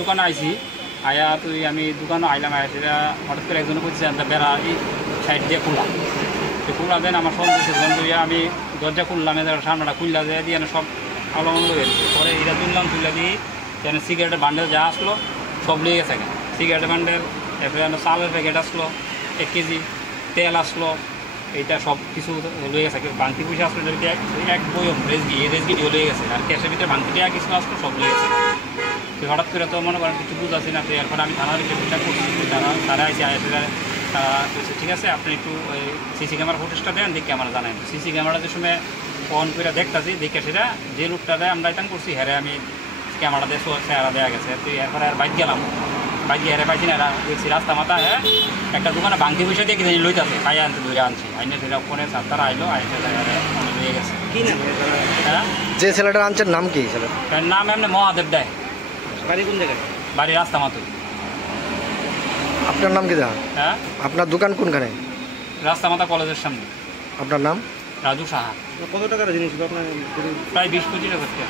দোকানে আইসি আয়া তুই আমি দোকানে আইলাম আয়া সেটা হঠাৎ করে একজনে বলছি বেড়া এই সাইড দিয়ে খুললাম খোলা দেন আমার সন্দেশ বন্ধুইয়া আমি দরজা খুললাম সামনেটা খুললা দিয়ে দিয়ে সব আলোমন্দ হয়েছে পরে এটা তুললাম তুলে দিয়ে যেন সিগারেটের বান্ডেল যা আসলো সব লিয়ে গেছে সিগারেটের বান্ডেল এরপরে চালের প্যাকেট আসলো 1 কেজি তেল আসলো এইটা সব কিছু লয়ে গেছে বাংতি পয়সা আসলো এক বয়ম রেসগিটিও লয়ে গেছে আর ক্যাশের ভিতরে বাংতিটা কিছু আসলো সব লয়ে গেছে তো হঠাৎ করে তো মনে করেন কিছু বুঝাচ্ছি না তো এরপরে আমি থানার বিষয়টা করছি তারা এসে তারা বলছে ঠিক আছে আপনি একটু ওই সিসি ক্যামেরা ফুটেজটা দেন দেখে আমরা জানাই সিসি ক্যামেরা যে সময় অন করে দেখতেছি দেখে সেটা যে লোকটা আমরা আইতাম করছি হ্যাঁ আমি ক্যামেরা দিয়ে চেহারা দেওয়া গেছে তো এরপরে আর বাইক গেলাম বাইক হেরে পাইছি না দেখছি রাস্তা মাথা হ্যাঁ একটা দোকানে বাংতি পয়সা দিয়ে কিনে লইতেছে পাই আনতে ধরে আনছি আইনে সেটা ফোনে তারা আইলো আইসে লয়ে গেছে হ্যাঁ যে ছেলেটা আনছেন নাম কি ছেলেটার নাম এমনি মহাদেব দেয় বাড়ি কোন জায়গায় বাড়ি রাস্তা মাথা আপনার নাম কি দা হ্যাঁ আপনার দোকান কোনখানে রাস্তা মাথা কলেজের সামনে আপনার নাম রাজু সাহা কত টাকার জিনিস ছিল আপনার প্রায় 20-25 হাজার টাকা